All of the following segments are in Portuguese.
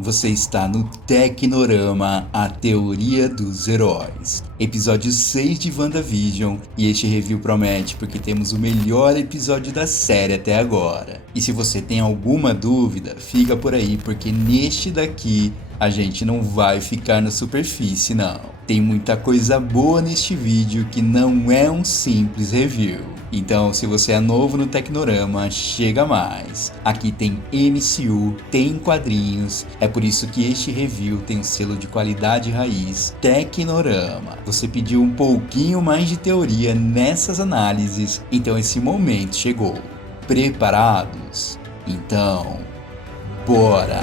Você está no Tecnorama, a teoria dos heróis. Episódio 6 de WandaVision, e este review promete porque temos o melhor episódio da série até agora. E se você tem alguma dúvida, fica por aí porque neste daqui a gente não vai ficar na superfície não. Tem muita coisa boa neste vídeo que não é um simples review. Então, se você é novo no Tecnorama, chega mais. Aqui tem MCU, tem quadrinhos, é por isso que este review tem um selo de qualidade raiz Tecnorama. Você pediu um pouquinho mais de teoria nessas análises, então esse momento chegou. Preparados? Então, bora!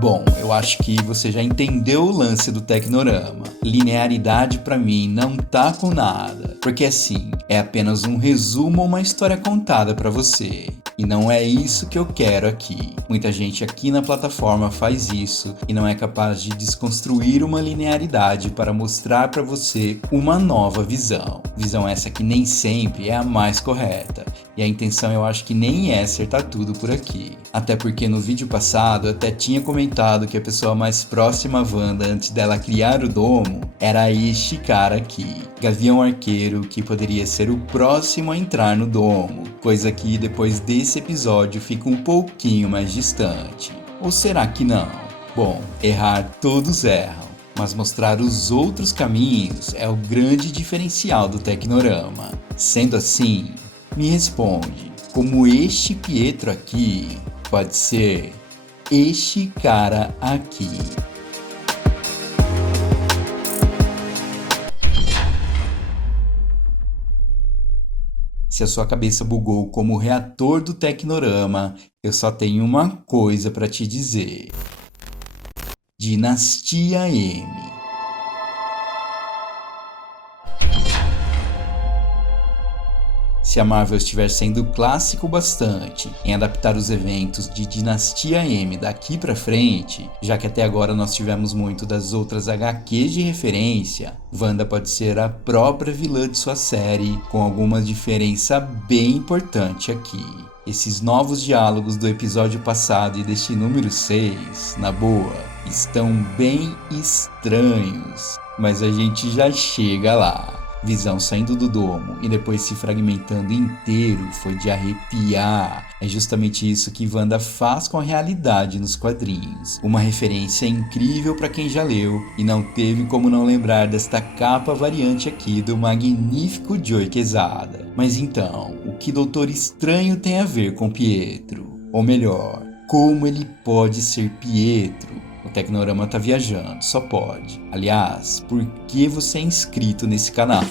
Bom, eu acho que você já entendeu o lance do Tecnorama. Linearidade pra mim não tá com nada, porque assim, é apenas um resumo ou uma história contada pra você. E não é isso que eu quero aqui. Muita gente aqui na plataforma faz isso e não é capaz de desconstruir uma linearidade para mostrar pra você uma nova visão. Visão essa que nem sempre é a mais correta. E a intenção eu acho que nem é acertar tudo por aqui. Até porque no vídeo passado eu até tinha comentado que a pessoa mais próxima a Wanda antes dela criar o domo era este cara aqui, Gavião Arqueiro, que poderia ser o próximo a entrar no domo, coisa que depois desse episódio fica um pouquinho mais distante. Ou será que não? Bom, errar todos erram, mas mostrar os outros caminhos é o grande diferencial do Tecnorama. Sendo assim, me responde, como este Pietro aqui pode ser este cara aqui? Se a sua cabeça bugou como o reator do Tecnorama, eu só tenho uma coisa para te dizer. Dinastia M. Se a Marvel estiver sendo clássico bastante em adaptar os eventos de Dinastia M daqui pra frente, já que até agora nós tivemos muito das outras HQs de referência, Wanda pode ser a própria vilã de sua série, com alguma diferença bem importante aqui. Esses novos diálogos do episódio passado e deste número 6, na boa, estão bem estranhos, mas a gente já chega lá. Visão saindo do domo e depois se fragmentando inteiro foi de arrepiar. É justamente isso que Wanda faz com a realidade nos quadrinhos. Uma referência incrível para quem já leu e não teve como não lembrar desta capa variante aqui do magnífico Joe Quesada. Mas então, o que Doutor Estranho tem a ver com Pietro? Ou melhor, como ele pode ser Pietro? O Tecnorama tá viajando, só pode. Aliás, por que você é inscrito nesse canal?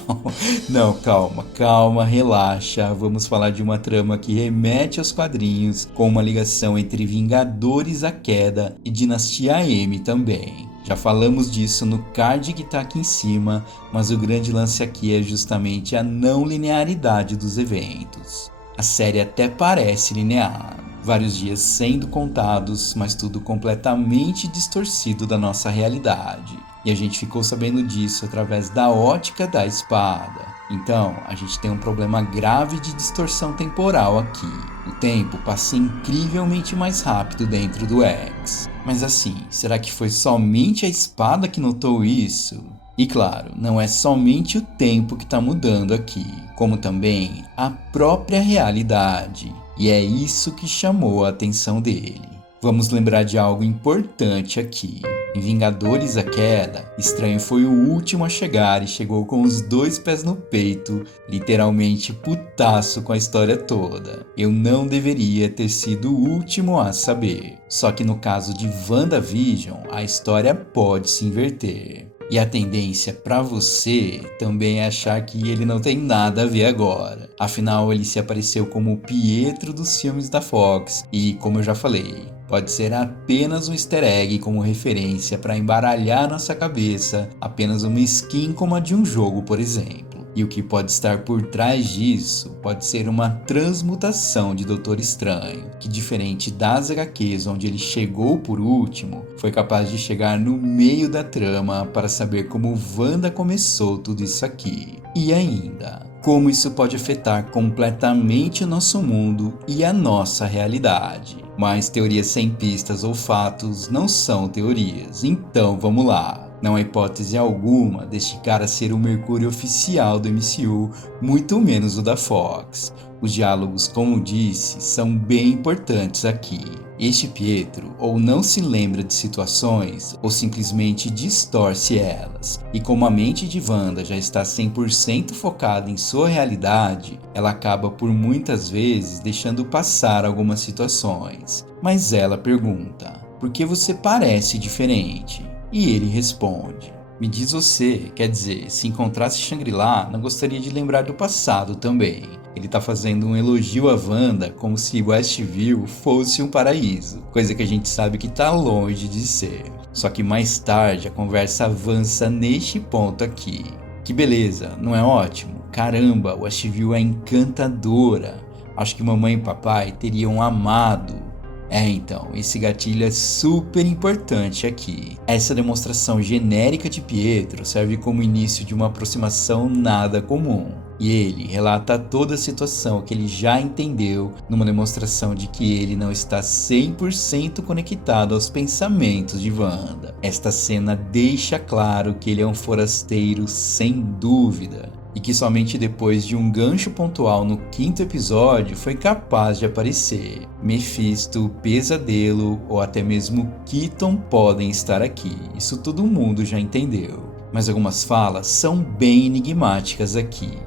Não, calma, relaxa. Vamos falar de uma trama que remete aos quadrinhos, com uma ligação entre Vingadores A Queda e Dinastia M também. Já falamos disso no card que tá aqui em cima, mas o grande lance aqui é justamente a não linearidade dos eventos. A série até parece linear. Vários dias sendo contados, mas tudo completamente distorcido da nossa realidade. E a gente ficou sabendo disso através da ótica da espada. Então, a gente tem um problema grave de distorção temporal aqui. O tempo passa incrivelmente mais rápido dentro do X. Mas assim, será que foi somente a espada que notou isso? E claro, não é somente o tempo que está mudando aqui, como também a própria realidade. E é isso que chamou a atenção dele. Vamos lembrar de algo importante aqui. Em Vingadores A Queda, Estranho foi o último a chegar e chegou com os 2 pés no peito, literalmente putaço com a história toda. Eu não deveria ter sido o último a saber. Só que no caso de WandaVision, a história pode se inverter. E a tendência para você também é achar que ele não tem nada a ver agora. Afinal, ele se apareceu como o Pietro dos filmes da Fox e, como eu já falei, pode ser apenas um easter egg como referência para embaralhar nossa cabeça, apenas uma skin como a de um jogo, por exemplo. E o que pode estar por trás disso pode ser uma transmutação de Doutor Estranho, que diferente das HQs onde ele chegou por último, foi capaz de chegar no meio da trama para saber como Wanda começou tudo isso aqui. E ainda, como isso pode afetar completamente o nosso mundo e a nossa realidade. Mas teorias sem pistas ou fatos não são teorias, então vamos lá. Não há hipótese alguma deste cara ser o Mercúrio oficial do MCU, muito menos o da Fox. Os diálogos, como disse, são bem importantes aqui. Este Pietro ou não se lembra de situações ou simplesmente distorce elas. E como a mente de Wanda já está 100% focada em sua realidade, ela acaba por muitas vezes deixando passar algumas situações. Mas ela pergunta: por que você parece diferente? E ele responde: me diz você, quer dizer, se encontrasse Shangri-La, não gostaria de lembrar do passado também. Ele tá fazendo um elogio a Wanda como se Westview fosse um paraíso, coisa que a gente sabe que tá longe de ser. Só que mais tarde a conversa avança neste ponto aqui. Que beleza, não é ótimo? Caramba, Westview é encantadora. Acho que mamãe e papai teriam amado. Então, esse gatilho é super importante aqui. Essa demonstração genérica de Pietro serve como início de uma aproximação nada comum. E ele relata toda a situação que ele já entendeu numa demonstração de que ele não está 100% conectado aos pensamentos de Wanda. Esta cena deixa claro que ele é um forasteiro sem dúvida. E que somente depois de um gancho pontual no 5º episódio foi capaz de aparecer. Mephisto, Pesadelo ou até mesmo Keaton podem estar aqui, isso todo mundo já entendeu. Mas algumas falas são bem enigmáticas aqui.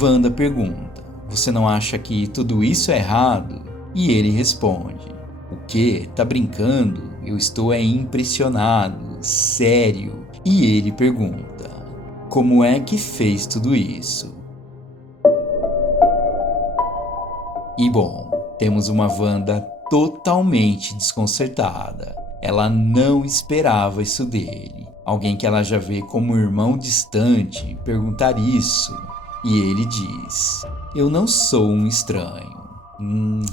Wanda pergunta: você não acha que tudo isso é errado? E ele responde: o quê? Tá brincando? Eu estou impressionado, sério. E ele pergunta: como é que fez tudo isso? E bom, temos uma Wanda totalmente desconcertada. Ela não esperava isso dele. Alguém que ela já vê como irmão distante perguntar isso. E ele diz: eu não sou um estranho.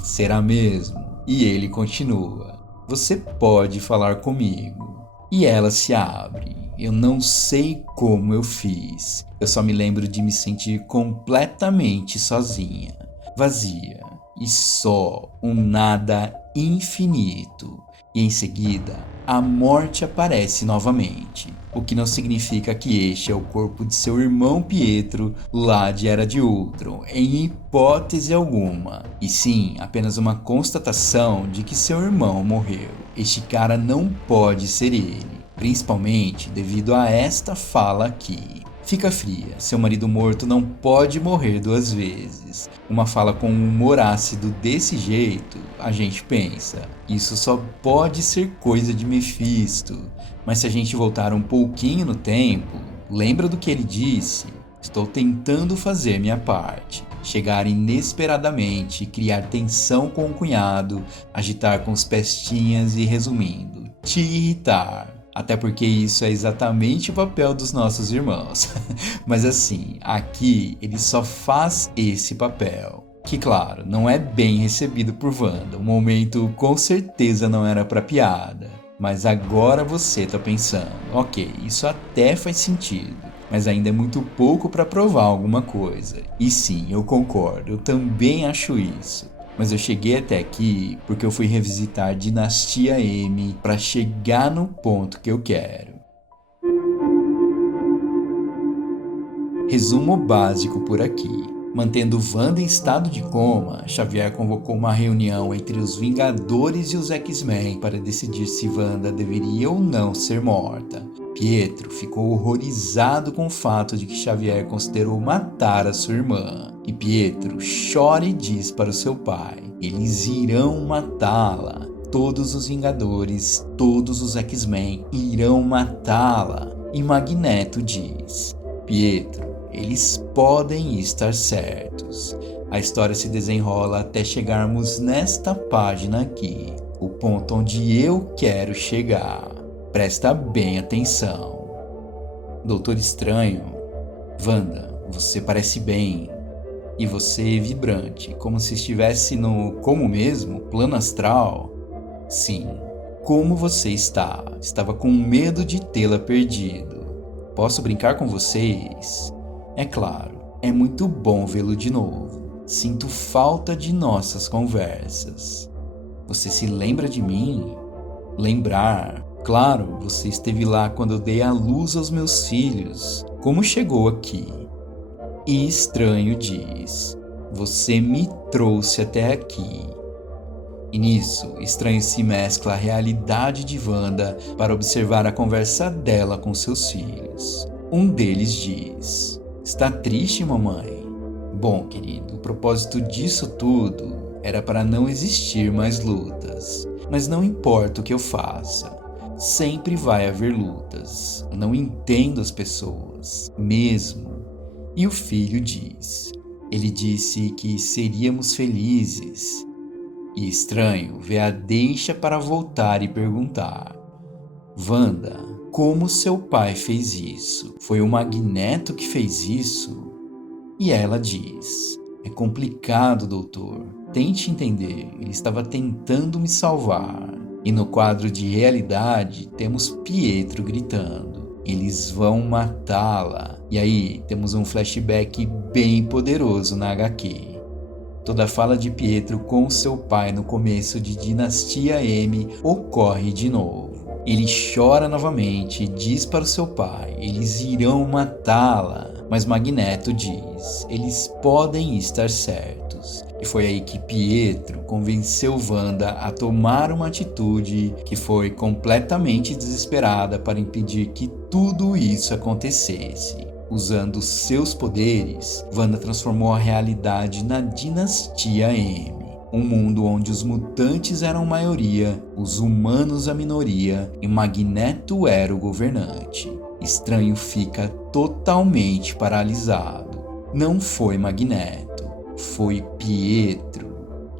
Será mesmo? E ele continua: você pode falar comigo. E ela se abre. Eu não sei como eu fiz. Eu só me lembro de me sentir completamente sozinha, vazia e só um nada infinito. E em seguida, a morte aparece novamente, o que não significa que este é o corpo de seu irmão Pietro lá de Era de Ultron, em hipótese alguma. E sim, apenas uma constatação de que seu irmão morreu. Este cara não pode ser ele. Principalmente devido a esta fala aqui. Fica fria, seu marido morto não pode morrer 2 vezes. Uma fala com um humor ácido desse jeito, a gente pensa: isso só pode ser coisa de Mephisto. Mas se a gente voltar um pouquinho no tempo, lembra do que ele disse? Estou tentando fazer minha parte. Chegar inesperadamente, criar tensão com o cunhado, agitar com os pestinhas e, resumindo, te irritar. Até porque isso é exatamente o papel dos nossos irmãos. Mas assim, aqui ele só faz esse papel. Que claro, não é bem recebido por Wanda. O momento com certeza não era pra piada. Mas agora você tá pensando: ok, isso até faz sentido. Mas ainda é muito pouco pra provar alguma coisa. E sim, eu concordo, eu também acho isso. Mas eu cheguei até aqui porque eu fui revisitar Dinastia M para chegar no ponto que eu quero. Resumo básico por aqui. Mantendo Wanda em estado de coma, Xavier convocou uma reunião entre os Vingadores e os X-Men para decidir se Wanda deveria ou não ser morta. Pietro ficou horrorizado com o fato de que Xavier considerou matar a sua irmã. E Pietro chora e diz para o seu pai: eles irão matá-la. Todos os Vingadores, todos os X-Men irão matá-la. E Magneto diz: Pietro, eles podem estar certos. A história se desenrola até chegarmos nesta página aqui, o ponto onde eu quero chegar. Presta bem atenção. Doutor Estranho, Wanda, você parece bem. E você é vibrante, como se estivesse no como mesmo, plano astral. Sim, como você está? Estava com medo de tê-la perdido. Posso brincar com vocês? É claro, É muito bom vê-lo de novo. Sinto falta de nossas conversas. Você se lembra de mim? Lembrar? Claro, você esteve lá quando eu dei à luz aos meus filhos. Como chegou aqui? E Estranho diz: você me trouxe até aqui. E nisso, Estranho se mescla à realidade de Wanda para observar a conversa dela com seus filhos. Um deles diz: está triste, mamãe? Bom, querido, o propósito disso tudo era para não existir mais lutas. Mas não importa o que eu faça, sempre vai haver lutas. Eu não entendo as pessoas, mesmo. E o filho diz: ele disse que seríamos felizes. E Estranho vê a deixa para voltar e perguntar: Wanda, como seu pai fez isso? Foi o Magneto que fez isso? E ela diz: é complicado, doutor. Tente entender, ele estava tentando me salvar. E no quadro de realidade temos Pietro gritando: eles vão matá-la. E aí temos um flashback bem poderoso na HQ. Toda a fala de Pietro com seu pai no começo de Dinastia M ocorre de novo. Ele chora novamente e diz para o seu pai: eles irão matá-la. Mas Magneto diz: eles podem estar certos. E foi aí que Pietro convenceu Wanda a tomar uma atitude que foi completamente desesperada para impedir que tudo isso acontecesse. Usando seus poderes, Wanda transformou a realidade na Dinastia M. Um mundo onde os mutantes eram maioria, os humanos a minoria e Magneto era o governante. Estranho fica totalmente paralisado. Não foi Magneto, foi Pietro.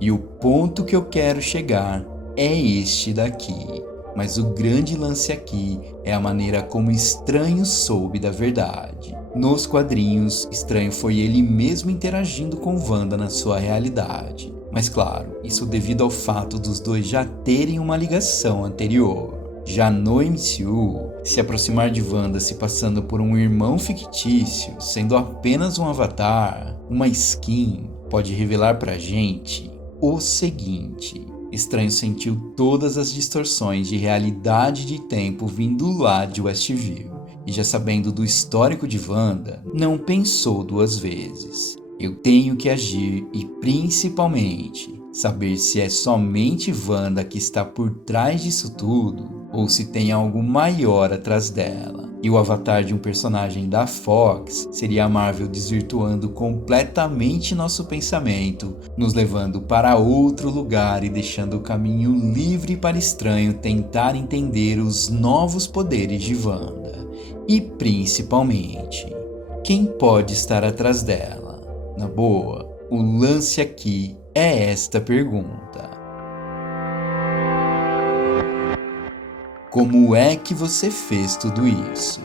E o ponto que eu quero chegar é este daqui. Mas o grande lance aqui é a maneira como Estranho soube da verdade. Nos quadrinhos, Estranho foi ele mesmo interagindo com Wanda na sua realidade. Mas claro, isso devido ao fato dos dois já terem uma ligação anterior. Já no MCU, se aproximar de Wanda se passando por um irmão fictício, sendo apenas um avatar, uma skin, pode revelar pra gente o seguinte: Estranho sentiu todas as distorções de realidade e de tempo vindo lá de Westview. E já sabendo do histórico de Wanda, não pensou duas vezes. Eu tenho que agir e, principalmente, saber se é somente Wanda que está por trás disso tudo ou se tem algo maior atrás dela. E o avatar de um personagem da Fox seria a Marvel desvirtuando completamente nosso pensamento, nos levando para outro lugar e deixando o caminho livre para Estranho tentar entender os novos poderes de Wanda. E principalmente, quem pode estar atrás dela? Na boa, o lance aqui é esta pergunta: como é que você fez tudo isso?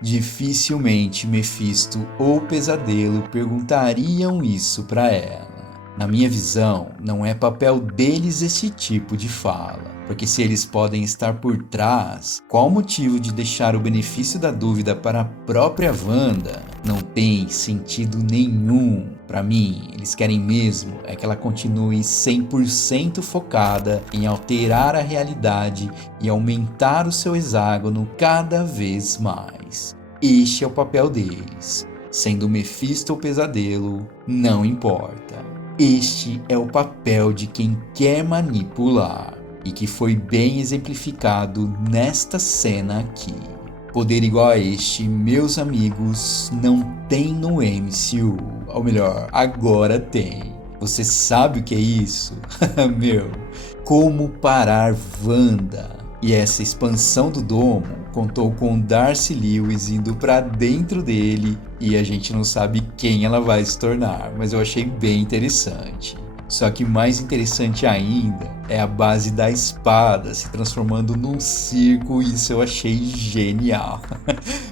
Dificilmente Mephisto ou Pesadelo perguntariam isso para ela. Na minha visão, não é papel deles esse tipo de fala, porque se eles podem estar por trás, qual o motivo de deixar o benefício da dúvida para a própria Wanda? Não tem sentido nenhum. Para mim, eles querem mesmo é que ela continue 100% focada em alterar a realidade e aumentar o seu hexágono cada vez mais. Este é o papel deles. Sendo Mephisto ou Pesadelo, não importa. Este é o papel de quem quer manipular, e que foi bem exemplificado nesta cena aqui. Poder igual a este, meus amigos, não tem no MCU. Ou melhor, agora tem. Você sabe o que é isso? Meu, como parar Wanda? E essa expansão do domo contou com Darcy Lewis indo pra dentro dele e a gente não sabe quem ela vai se tornar, mas eu achei bem interessante. Só que mais interessante ainda é a base da espada se transformando num circo, e isso eu achei genial.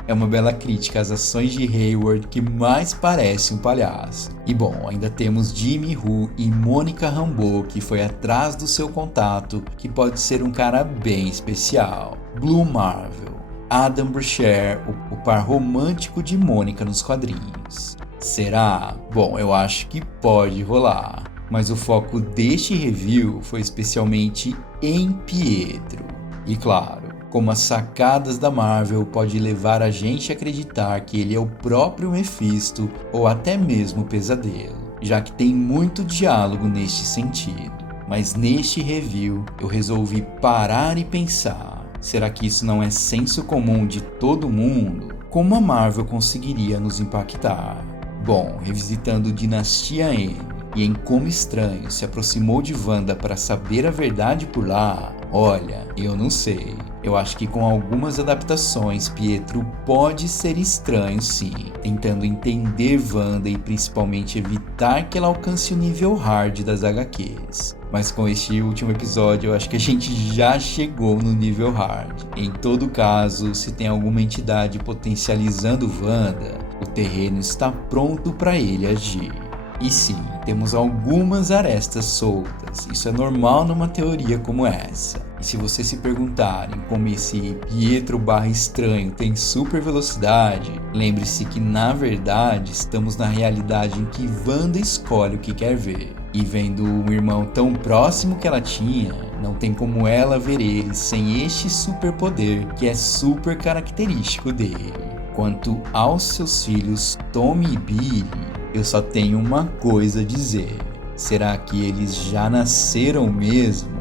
É uma bela crítica às ações de Hayward, que mais parece um palhaço. E bom, ainda temos Jimmy Woo e Monica Rambeau, que foi atrás do seu contato, que pode ser um cara bem especial. Blue Marvel, Adam Brashear, o par romântico de Mônica nos quadrinhos. Será? Bom, eu acho que pode rolar. Mas o foco deste review foi especialmente em Pietro. E claro, como as sacadas da Marvel pode levar a gente a acreditar que ele é o próprio Mephisto ou até mesmo o Pesadelo, já que tem muito diálogo neste sentido. Mas neste review eu resolvi parar e pensar, será que isso não é senso comum de todo mundo? Como a Marvel conseguiria nos impactar? Bom, revisitando Dinastia M e em como Estranho se aproximou de Wanda para saber a verdade por lá, olha, eu não sei. Eu acho que com algumas adaptações, Pietro pode ser estranho sim, tentando entender Wanda e principalmente evitar que ela alcance o nível hard das HQs. Mas com este último episódio, eu acho que a gente já chegou no nível hard. Em todo caso, se tem alguma entidade potencializando Wanda, o terreno está pronto para ele agir. E sim, temos algumas arestas soltas, isso é normal numa teoria como essa. E se vocês se perguntarem como esse Pietro Estranho tem super velocidade, lembre-se que na verdade estamos na realidade em que Wanda escolhe o que quer ver. E vendo um irmão tão próximo que ela tinha, não tem como ela ver ele sem este superpoder que é super característico dele. Quanto aos seus filhos Tommy e Billy, eu só tenho uma coisa a dizer. Será que eles já nasceram mesmo?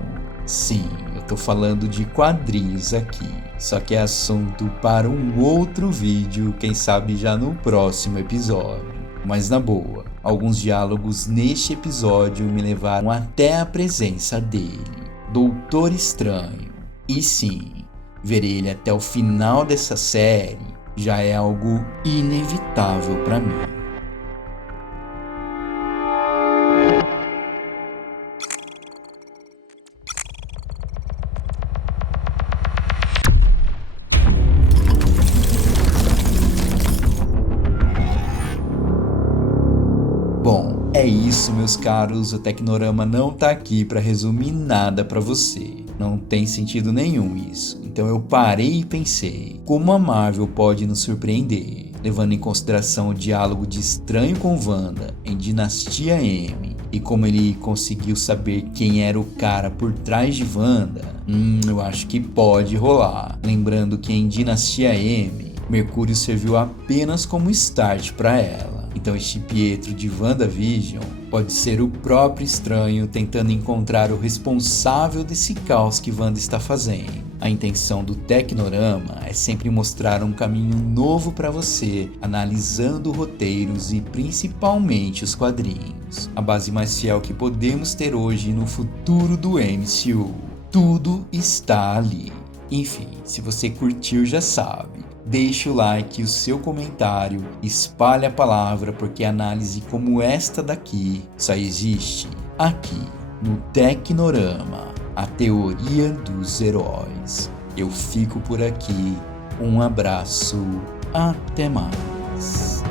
Sim, eu tô falando de quadrinhos aqui. Só que é assunto para um outro vídeo, quem sabe já no próximo episódio. Mas na boa, alguns diálogos neste episódio me levaram até a presença dele, Doutor Estranho. E sim, ver ele até o final dessa série já é algo inevitável para mim. Bom, é isso, meus caros, o Tecnorama não tá aqui para resumir nada para você. Não tem sentido nenhum isso. Então eu parei e pensei, como a Marvel pode nos surpreender, levando em consideração o diálogo de Estranho com Wanda em Dinastia M e como ele conseguiu saber quem era o cara por trás de Wanda. Eu acho que pode rolar. Lembrando que em Dinastia M, Mercúrio serviu apenas como start para ela. Então este Pietro de WandaVision pode ser o próprio Estranho tentando encontrar o responsável desse caos que Wanda está fazendo. A intenção do Tecnorama é sempre mostrar um caminho novo para você, analisando roteiros e principalmente os quadrinhos. A base mais fiel que podemos ter hoje no futuro do MCU. Tudo está ali. Enfim, se você curtiu já sabe. Deixe o like e o seu comentário, espalhe a palavra porque análise como esta daqui só existe aqui no Tecnorama, a teoria dos heróis. Eu fico por aqui, um abraço, até mais.